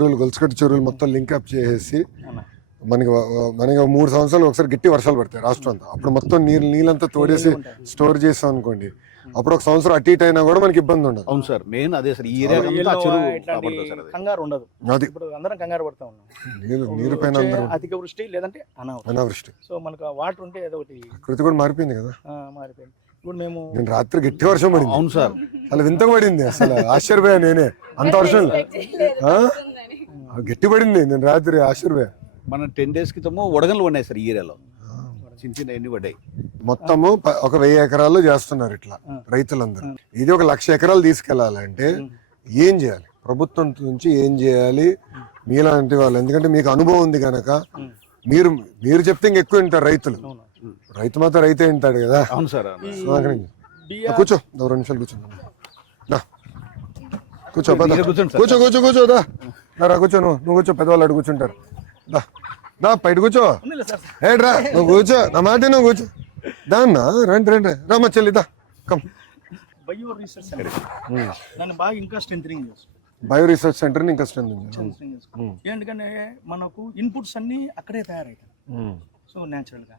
గొలుసుకట్టు చెరువులు మొత్తం link up చేసేసి మనకి 3 సంవత్సరాలు ఒకసారి గట్టి వర్షాలు పడతాయి రాష్ట్రం అంతా. అప్పుడు మొత్తం నీళ్ళంతా తోడేసి స్టోర్ చేస్తాం అనుకోండి, అప్పుడు ఒక సంవత్సరం అటు ఇటు అయినా కూడా మనకి ఇబ్బంది ఉండదు. అవును సార్, మెయిన్ అదే సార్. ఈ ఏరియా కంగారు ఉండదు. ఇప్పుడు అందరం కంగారు పడతా ఉన్నాం. నీరు పైన అధిక వృష్టి లేదంటే అనావృష్టి. సో మనకు వాటర్ ఉంటే ఏదో ఒకటి ప్రకృతి కూడా మారిపోయింది కదా. మారిపోయింది. ఇప్పుడు మేము రాత్రి గట్టి వర్షం పడింది. అవును సార్, అలా వింతగా పడింది. అసలు ఆశ్చర్యపోయా నేనే, అంత వర్షం గట్టి పడింది. నేను రాత్రి ఆశ్చర్యపోయా. మన 10 days క్రితము వడగళ్ళు ఉన్నాయి సార్ ఈ ఏరియాలో, చిన్న చిన్న ఎన్ని పడ్డాయి. మొత్తము ఒక 1000 ఎకరాలు చేస్తున్నారు ఇట్లా రైతులందరూ. ఇది ఒక 1,00,000 ఎకరాలు తీసుకెళ్లాలంటే ఏం చేయాలి, ప్రభుత్వం నుంచి ఏం చేయాలి మీలాంటి వాళ్ళు? ఎందుకంటే మీకు అనుభవం ఉంది కనుక మీరు చెప్తే ఇంకెక్కువ వింటారు రైతులు. రైతు మాత్రం రైతే వింటాడు కదా. అవును సార్. కూర్చో, 2 నిమిషాలు కూర్చో. కూర్చో కూర్చో కూర్చో కూర్చో రా కూర్చో. నువ్వు కూర్చో, పెద్దవాళ్ళు అటు కూర్చుంటారు. దా బయట కూర్చో. ఏడ్రా నువ్వు కూర్చో, నా మాట నువ్వు కూర్చో. దాన్నా రండి రండి రామ చెల్లిదా కమ్. బయో రీసెర్చ్ సెంటర్ దాన్ని బాగా ఇంకా స్ట్రెంథనింగ్ చేస్తాం. బయో రీసెర్చ్ సెంటర్ ఇంకా స్ట్రెంథనింగ్. ఎందుకంటే మనకు ఇన్పుట్స్ అన్ని అక్కడే తయారవుతాయి. సో న్యాచురల్ గా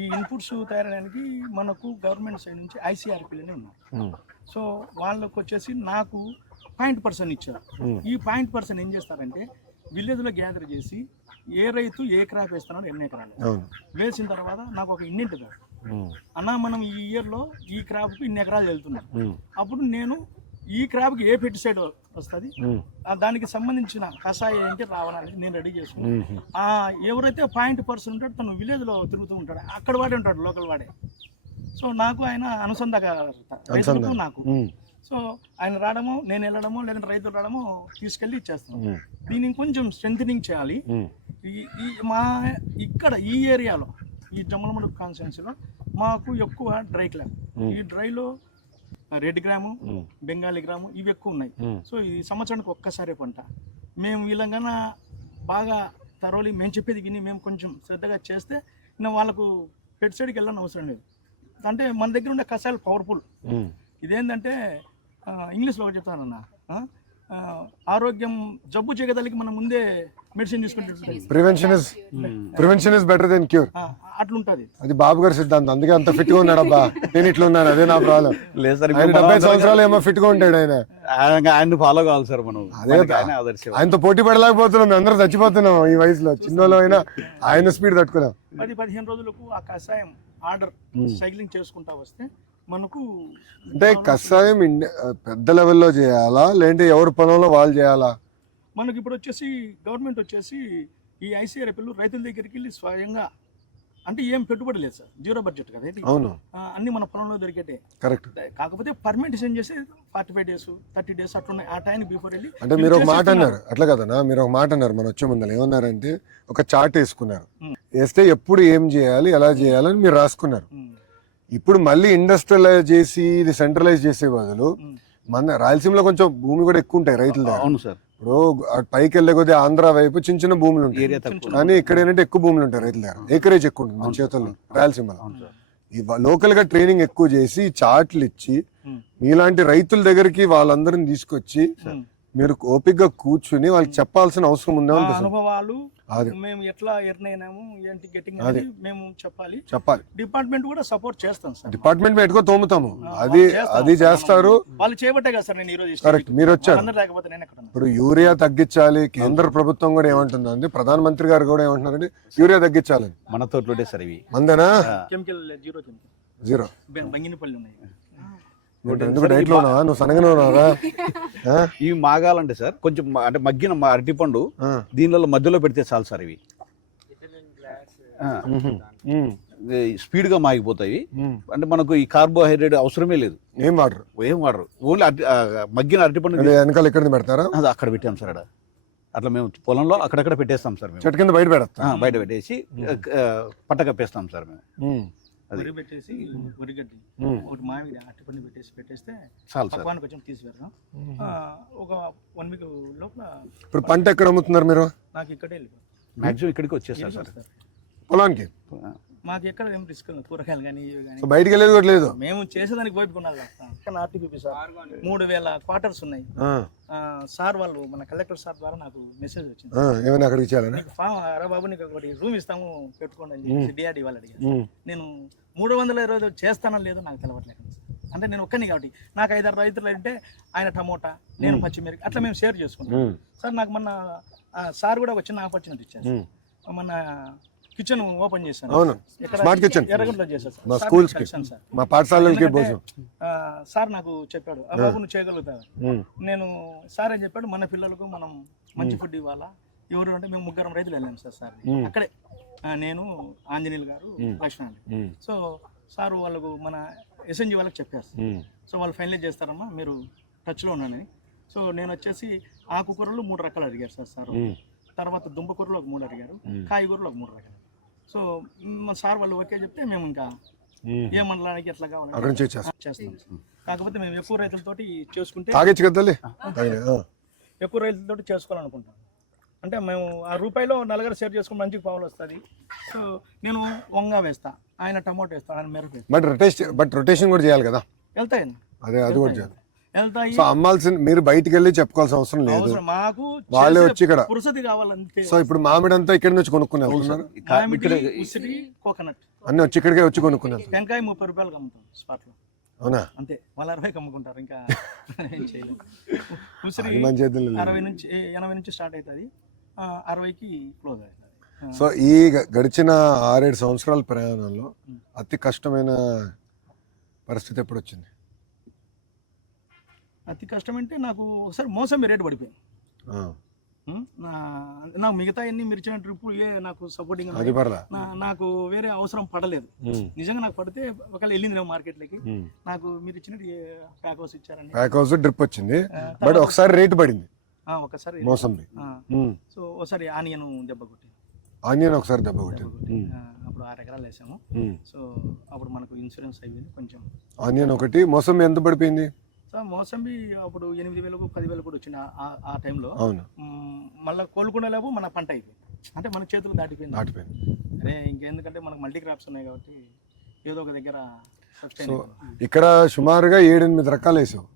ఈ ఇన్పుట్స్ తయారడానికి మనకు గవర్నమెంట్ సైడ్ నుంచి ICRPలనే ఉన్నారు. సో వాళ్ళకి వచ్చేసి నాకు 0.% ఇచ్చారు. ఈ 0.% ఏం చేస్తారంటే విలేజ్ లో గ్యాదర్ చేసి ఏ రైతు ఏ క్రాప్ వేస్తున్నాడు, ఎన్ని ఎకరాలు వేసిన తర్వాత నాకు ఒక ఇన్నింటి కాదు అన్న, మనం ఈ ఇయర్ లో ఈ క్రాప్ కు ఇన్ని ఎకరాలు వెళ్తున్నాం. అప్పుడు నేను ఈ క్రాప్ కి ఏ పెస్టిసైడ్ వస్తుంది, దానికి సంబంధించిన కషాయం ఏంటి రావాలని నేను రెడీ చేసుకున్నాను. ఎవరైతే 0.% ఉంటాడో తను విలేజ్ లో తిరుగుతూ ఉంటాడు, అక్కడ వాడే ఉంటాడు, లోకల్ వాడే. సో నాకు ఆయన రైతులకు నాకు. సో ఆయన రావడము, నేను వెళ్ళడము, లేదంటే రైతులు రావడము, తీసుకెళ్ళి ఇచ్చేస్తాను. దీన్ని కొంచెం స్ట్రెంథనింగ్ చేయాలి. ఇక్కడ ఈ ఏరియాలో ఈ జమ్మలమడుగు కాన్స్టిట్యున్సీలో మాకు ఎక్కువ డ్రై క్లాప్. ఈ డ్రైలో రెడ్ గ్రాము, బెంగాలీ గ్రాము ఇవి ఎక్కువ ఉన్నాయి. సో ఈ సంవత్సరానికి ఒక్కసారి పంట. మేము వీళ్ళంగా బాగా తరోలి మేము చెప్పేది విని మేము కొంచెం శ్రద్ధగా చేస్తే వాళ్ళకు పెస్టిసైడ్కి వెళ్ళని అవసరం లేదు. అంటే మన దగ్గర ఉండే కషాయాలు పవర్ఫుల్. ఇదేంటంటే ఇంగ్లీష్లో ఒకటి చెప్తానన్నా, ఆరోగ్యం జబ్బు చేయగలిగి మనం ముందే మెడిసిన్ తీసుకుంటే prevention is better than cure అట్లుంటది. అది బాబు గారి సిద్ధాంతం. అందుకే అంత ఫిట్ గా ఉన్నాడు. అబ్బా నేను ఇట్లా ఉన్నాను, అదే నా ప్రాబ్లం. 70 సంవత్సరాలు ఏమో ఫిట్ గా ఉంటాడు ఆయన. ఆయన ఫాలో కావాలి సార్ మనం. అదే ఆయనతో పోటీ పడలేకపోతున్నాం, అందరూ చచ్చిపోతున్నాం ఈ వయసులో. చిన్నలో అయినా ఆయన స్పీడ్ తట్టుకున్నాం. 10-15 రోజులకు ఆ కషాయం ఆర్డర్ సైక్లింగ్ చేసుకుంటా వస్తే మనకు అంటే కషాయం పెద్ద లెవెల్లో చేయాలా, లేదంటే ఎవరి పొలంలో వాళ్ళు చేయాలా? మనకి ఇప్పుడు వచ్చేసి గవర్నమెంట్ వచ్చేసి ఈ ICRPలు రైతుల దగ్గరికి వెళ్ళి స్వయంగా, అంటే ఏం పెట్టుబడి లేదు సార్, 0 బడ్జెట్ కదా ఇది. అవును, అన్ని మన పొలంలో దొరికేటే. కరెక్ట్. కాకపోతే పర్మిటేషన్ చేసి 45 days 30 days అట్లున్నాయి. ఆ టైం బిఫోర్ వెళ్ళి అంటే మీరు ఒక మాట అన్నారు, అట్లా కదనా? మీరు ఒక మాట అన్నారు మన వచ్చే ముందర. ఏమన్నారంటే ఒక చార్ట్ వేసుకున్నారు, వేస్తే ఎప్పుడు ఏం చేయాలి, ఎలా చేయాలని మీరు రాసుకున్నారు. ఇప్పుడు మళ్ళీ ఇండస్ట్రియలైజ్ చేసి ఇది సెంట్రలైజ్ చేసే బదులు మన రాయలసీమలో కొంచెం భూమి కూడా ఎక్కువ ఉంటాయి రైతుల దగ్గర. అవును సార్. ఇప్పుడు పైకి వెళ్ళే కొద్దిగా ఆంధ్ర వైపు చిన్న చిన్న భూములు ఉంటాయి, కానీ ఇక్కడ ఏంటంటే ఎక్కువ భూములు ఉంటాయి రైతుల దగ్గర. ఏకరేజ్ ఎక్కువ ఉంటుంది మన చేతుల్లో రాయలసీమలో. లోకల్ గా ట్రైనింగ్ ఎక్కువ చేసి చార్ట్లు ఇచ్చి మీలాంటి రైతుల దగ్గరికి వాళ్ళందరిని తీసుకొచ్చి మీరు ఓపికగా కూర్చుని వాళ్ళకి చెప్పాల్సిన అవసరం ఉందే. అనుభవాలు మేము ఎట్లా ఎర్నైనాము ఏంటి గెట్టింగ్ మేము చెప్పాలి. డిపార్ట్మెంట్ కూడా సపోర్ట్ చేస్తాం సార్. డిపార్ట్మెంట్ పెట్టుకో తోముతాము, అది చేస్తారు. వాళ్ళు చేయబట్టే కదా సార్ నేను ఈ రోజు కరెక్ట్ మీరు వచ్చారు. ఇప్పుడు యూరియా తగ్గించాలి, కేంద్ర ప్రభుత్వం కూడా ఏమంటుందండి, ప్రధానమంత్రి గారు కూడా ఏమంటున్నారండి, యూరియా తగ్గించాలి. మన తోటలోనే సార్ ఇవి మందేనా? కెమికల్ జీరో బంగినపల్లి ఉన్నాయి. నువ్వు సనగానే ఉన్నావా? ఇవి మాగాలంటే సార్ కొంచెం అంటే మగ్గిన అరటిపండు దీనిలో మధ్యలో పెడితే చాలు సార్. ఇవి స్పీడ్ గా మాగిపోతాయి. అంటే మనకు ఈ కార్బోహైడ్రేట్ అవసరమే లేదు. ఏం వాడరు ఓన్లీ మగ్గిన అరటిపండు వెనకాల ఎక్కడ పెడతారా? అది అక్కడ పెట్టాం సార్. అట్లా మేము పొలంలో అక్కడక్కడ పెట్టేస్తాం సార్. మేము చెట్టు కింద బయట పెట్టేసి పట్ట కప్పేస్తాం సార్ మేము. వరి పెట్టేసి వరిగడ్డి ఒకటి మామిడి అట్టిపండి పెట్టేస్తే పక్వానికి కొంచెం తీసివేద్దాం. ఒక 1 week లోపల. ఇప్పుడు పంట ఎక్కడ అమ్ముతున్నారు మీరు? నాకు ఇక్కడే మాక్సిమం ఇక్కడికి వచ్చేస్తారు సార్ పొలానికి. మాకు ఎక్కడ ఏం రిస్క్ లేదు, కూరగాయలు కానీ ఇవి కానీ. సో బయటికి వెళ్ళేది కూడా లేదు. మేము చేసేదానికి ఓపికన్నాలి. ఆర్టీపీ సార్ 3000 క్వార్టర్స్ ఉన్నాయి. సార్ వాళ్ళు మన కలెక్టర్ సార్ ద్వారా నాకు మెసేజ్ వచ్చింది, ఏమైనా అక్కడికి ఇచ్చారని. అరే బాబు నీకు ఒకటి రూమ్ ఇస్తాము పెట్టుకోండి అని చెప్పి డిఆర్డీ వాళ్ళు అడిగారు. నేను 320 చేస్తానో లేదో నాకు తెలవట్లేదు. అంటే నేను ఒక్కని కాబట్టి నాకు 5-6 రైతులు అంటే ఆయన టమోటా, నేను పచ్చిమిరపకాయ, అట్లా మేము షేర్ చేసుకుంటాం. సార్ నాకు మొన్న సార్ కూడా ఒక చిన్న ఆపర్చునిటీ ఇచ్చారు. మన కిచెన్ ఓపెన్ చేశాను, ఎర్రగడ్డలో చేశాను సార్. మా స్కూల్స్ కి, మా పాఠశాలలకి సార్ నాకు చెప్పాడు, ఆ బాబు నువ్వు చేయగలుగుతావు. నేను సార్ ఏం చెప్పాడు, మన పిల్లలకు మనం మంచి ఫుడ్ ఇవ్వాలా. ఎవరు అంటే మేము 3 రైతులు వెళ్ళాము సార్. అక్కడే నేను, ఆంజనేయులు గారు, లక్ష్మణ్. సో సార్ వాళ్ళకు మన ఎస్ఎన్జి వాళ్ళకి చెప్పారు. సో వాళ్ళు ఫైనలైజ్ చేస్తారమ్మా, మీరు టచ్లో ఉన్నానని. సో నేను వచ్చేసి ఆకుకూరలు 3 రకాలు అడిగారు సార్. తర్వాత దుంపకూరలు ఒక 3 అడిగారు, కాయగూరలు ఒక 3 రకాలు. సో మా సార్ వాళ్ళు ఓకే చెప్తే మేము ఇంకా ఏ మండలానికి ఎట్లా కావాలని చేస్తాం. కాకపోతే మేము ఎక్కువ రైతులతోటి చేసుకుంటే, ఎక్కువ రైతులతోటి చేసుకోవాలనుకుంటాం. అంటే మేము ఆ రూపాయిలో 4 షేర్ చేసుకుని మంచిగా పావులు వస్తుంది. సో నేను వంగ వేస్తా, ఆయన టమోటో వేస్తా, ఆయన మిరప వేస్తా. బట్ రొటేషన్ కూడా చేయాలి కదా. వెళ్తాయండి, అది కూడా చేయాలి. వెళ్తాయి. సో అమ్మాల్సిన, మీరు బయటికి వెళ్ళి చెప్పుకోవాల్సిన అవసరం లేదు, మాకు వాళ్ళే వచ్చి ఇక్కడ పురుసతి కావాలంటే. సో ఇప్పుడు మామిడి అంతా ఇక్కడ నుంచి కొనుక్కునే ఉసిరి, కోకోనట్ అన్ని వచ్చి ఇక్కడికే వచ్చి కొనుక్కున్నారు. టెంకాయ 30 రూపాయలకి అమ్ముతాం స్పాట్ లో. అవునా? అంతే, మళ్ళీ 60కి అమ్ముకుంటారు. ఇంకా ఏం చేయలేదు. ఉసిరి 80 నుంచి స్టార్ట్ అవుతుంది, 60కి క్లోజ్ అవుతుంది. సో ఈ గడిచిన 6-7 సంవత్సరాల ప్రయాణంలో అతి కష్టమైన పరిస్థితి ఎప్పుడు వచ్చింది? అతి కష్టం అంటే నాకు ఒకసారి మోసంబి రేటు పడిపోయింది. నాకు మిగతా అన్ని మీరు ఇచ్చిన ట్రిప్ నాకు సపోర్టింగ్, నాకు వేరే అవసరం పడలేదు. నిజంగా నాకు పడితే ఒకవేళ వెళ్ళింది మార్కెట్లోకి. నాకు మీరు ఇచ్చినట్టు ప్యాక్ హౌస్ ఇచ్చారని, ప్యాక్ హౌస్ డ్రిప్ వచ్చింది. బట్ ఒకసారి రేటు పడింది, ఒకసారి మోసంబి. సో ఒకసారి ఆనియన్ దెబ్బ కొట్టింది, ఒకసారి దెబ్బ కొట్టింది. అప్పుడు 6 ఎకరాలు వేసాము. సో అప్పుడు మనకు ఇన్సూరెన్స్ అయిపోయింది కొంచెం. ఆనియన్ ఒకటి, మోసంబి ఎంత పడిపోయింది? సార్ మోసంబి అప్పుడు 8,000 10,000 కూడా వచ్చింది ఆ టైంలో. మళ్ళీ కోలుకుండా లేవు, మన పంట అయిపోయింది. అంటే మన చేతులు దాటిపోయింది. అరే ఇంకెందుకంటే మనకు మల్టీ క్రాప్స్ ఉన్నాయి కాబట్టి ఏదో ఒక దగ్గర. సో ఇక్కడ సుమారుగా 7-8 రకాలు వేసావు.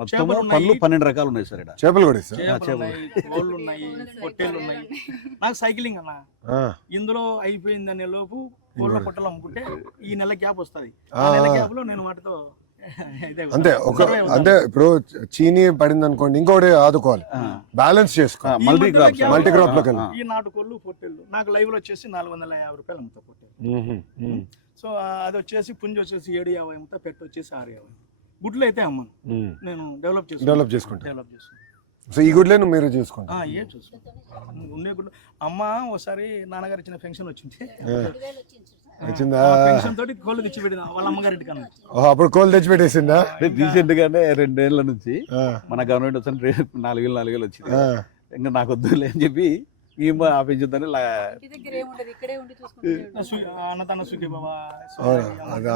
మొత్తం 12 రకాలు ఉన్నాయి సార్. చేపలు కూడా వేసావు? కోళ్ళు ఉన్నాయి, పొట్టేళ్ళు ఉన్నాయి. నాకు సైక్లింగ్ అన్న, ఇందులో అయిపోయిందనే లోపు కోళ్ళ పొట్టలు అమ్ముకుంటే ఈ నెల గ్యాప్ వస్తుంది. ఆ నెల గ్యాప్ లో నేను వాటితో అంతే. అంటే ఇప్పుడు చీనీ పడింది అనుకోండి, ఇంకోటి ఆదుకోవాలి, బ్యాలెన్స్ చేసుకోవాలి. మల్టీ క్రాప్ లో ఈ నాటుకోళ్ళు, పొట్టేళ్ళు నాకు లైవ్ లో వచ్చేసి 450 రూపాయలు అమ్ముతా పొట్టేళ్ళు. సో అది వచ్చేసి పుంజు వచ్చేసి 750 అమ్ముతా, పెట్టు వచ్చేసి 650. గుడ్లు అయితే అమ్మను, నేను డెవలప్ చేసుకుంటాను. సో ఈ గుడ్లే మీరు చూసుకుంటా? ఏ చూసుకుంటాను, ఉండే గుడ్లు. అమ్మ ఒకసారి నాన్నగారు ఇచ్చిన ఫంక్షన్ వచ్చింది, తోటి కోళ్ళు తెచ్చి పెట్టింది వాళ్ళ అమ్మగారి కన్నా. అప్పుడు కోళ్ళు తెచ్చి పెట్టేసిందా? రీసెంట్ గానే 2 ఏళ్ల నుంచి మన గవర్నమెంట్ వచ్చి 4,000 వచ్చింది. ఇంకా నాకు వద్దులే అని చెప్పి ఆపించుద్దని అన్నదాన సుఖీబాబా,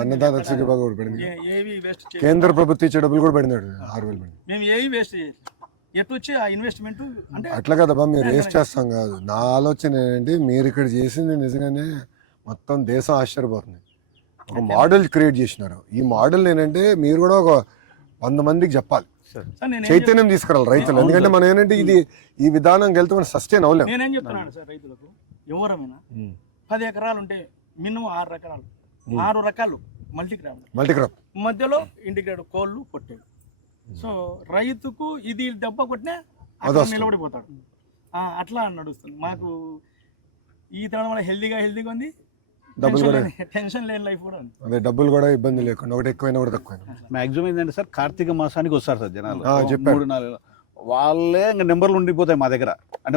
అన్నదాన సుఖీబాబా కూడా పడింది. కేంద్ర ప్రభుత్వం ఇచ్చే డబ్బులు కూడా పడింది, 6,000 పడింది. మేము ఏవి వేస్ట్ చేయాలి, ఎటు వచ్చి ఆ ఇన్వెస్ట్మెంట్ అంటే అట్లా కదబ్బా, మీరు వేస్ట్ చేస్తాం కాదు. నా ఆలోచన ఏంటంటే, మీరు ఇక్కడ చేసింది నిజంగానే మొత్తం దేశం ఆశ్చర్యపోతుంది. ఒక మోడల్ క్రియేట్ చేసినారు. ఈ మోడల్ ఏంటంటే మీరు కూడా ఒక 100 మందికి చెప్పాలి, చైతన్యం తీసుకురాలి రైతులు. ఎందుకంటే మనం ఏంటంటే ఈ విధానం వెళ్తే మనం సస్టైన్ అవ్వలేము. నేనేం చెప్తున్నాను సార్, రైతులకు ఎవరమైనా 10 ఎకరాలు ఉంటే మినిమం 6 రకాలు, 6 రకాలు మల్టీ క్రాప్ మధ్యలో ఇంటిగ్రేటెడ్ కోళ్ళు, పొట్టేళ్ళు. సో రైతుకు ఇది దెబ్బ కొట్టినా నిలబడిపోతాడు. అట్లా నడుస్తుంది మాకు. ఈ తరం వల్ల హెల్దీగా ఉంది, టెన్షన్ లేని లైఫ్ కూడా ఉంది. అదే డబ్బులు కూడా ఇబ్బంది లేకుండా, ఒకటి ఎక్కువైనా కూడా తక్కువ. మాక్సిమం ఏంటంటే సార్, కార్తీక మాసానికి వస్తారు సార్ జనాలు, 3-4 వాళ్ళే ఇంకా నెంబర్లు ఉండిపోతాయి మా దగ్గర. అంటే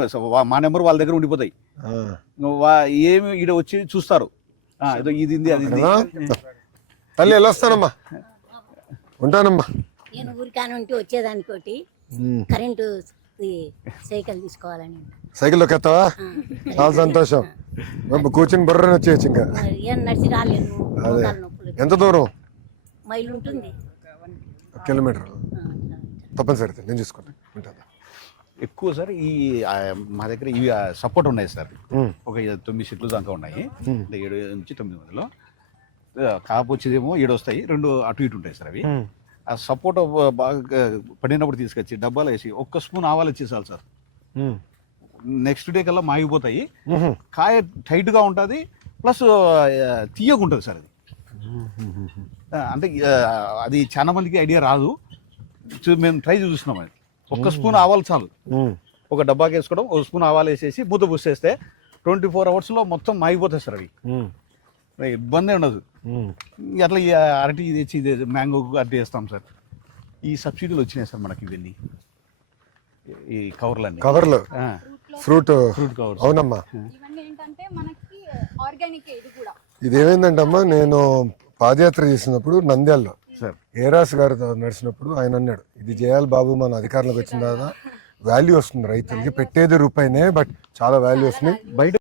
మా నెంబర్ వాళ్ళ దగ్గర ఉండిపోతాయి. ఏమి ఈడ వచ్చి చూస్తారు, ఏదో ఇది అది. తల్లి వెళ్ళొస్తానమ్మా, ఉంటానమ్మా. నేను ఊరికానుంటే వచ్చేదానికోటి కరెంటు సైకిల్ తీసుకోవాలని. సైకిల్ ఎత్తావా? చాలా సంతోషం. కూర్చుని బర్రని వచ్చేయచ్చు. ఇంకా నడిచి రాలేదు. ఎంత దూరం? మైలు ఉంటుంది, 1 కిలోమీటర్. తప్పనిసరి నేను చూసుకుంటాను. ఎక్కువ సార్ ఈ మా దగ్గర ఇవి సపోర్ట్ ఉన్నాయి సార్. ఒక ఒక 9 చెట్లు దాకా ఉన్నాయి, అంటే 7 నుంచి 9 మధ్యలో. కాపు వచ్చేదేమో 7 వస్తాయి, 2 అటు ఇటు ఉంటాయి సార్ అవి. ఆ సపోర్ట్ బాగా పడినప్పుడు తీసుకొచ్చి డబ్బాలు వేసి 1 స్పూన్ ఆవాలు ఇచ్చేసాలి సార్. నెక్స్ట్ డే కల్లా మాగిపోతాయి, కాయ టైట్ గా ఉంటుంది, ప్లస్ తీయగా ఉంటుంది సార్ అది. అంటే అది చాలా మందికి ఐడియా రాదు, మేము ట్రై చూస్తున్నాం. అది 1 స్పూన్ ఆవాలు చాలు, ఒక డబ్బాకి వేసుకోవడం, 1 స్పూన్ ఆవాలు వేసేసి మూత పూసేస్తే 24 hours లో మొత్తం మాగిపోతాయి సార్ అవి, ఇబ్బంది ఉండదు. అట్లా ఈ అరటి తెచ్చి మ్యాంగో అరటి వేస్తాం సార్. ఈ సబ్సిడీలు వచ్చినాయి సార్ మనకి, ఇవన్నీ ఈ కవర్లన్నీ, కవర్లు ఫ్రూట్ కవర్స్. అవునమ్మా, ఇవన్నీ ఏంటంటే మనకి ఆర్గానిక్. ఇది కూడా ఇదేమైందంటమ్మా, నేను పాదయాత్ర చేసినప్పుడు నంద్యాలలో సార్ ఏరాస్ గారు నడిచినప్పుడు ఆయన అన్నాడు, ఇది చేయాలి బాబు, మన అధికారంలోకి వచ్చిన తర్వాత వాల్యూ వస్తుంది రైతులకి, పెట్టేది రూపాయినే బట్ చాలా వాల్యూ వస్తుంది. బయట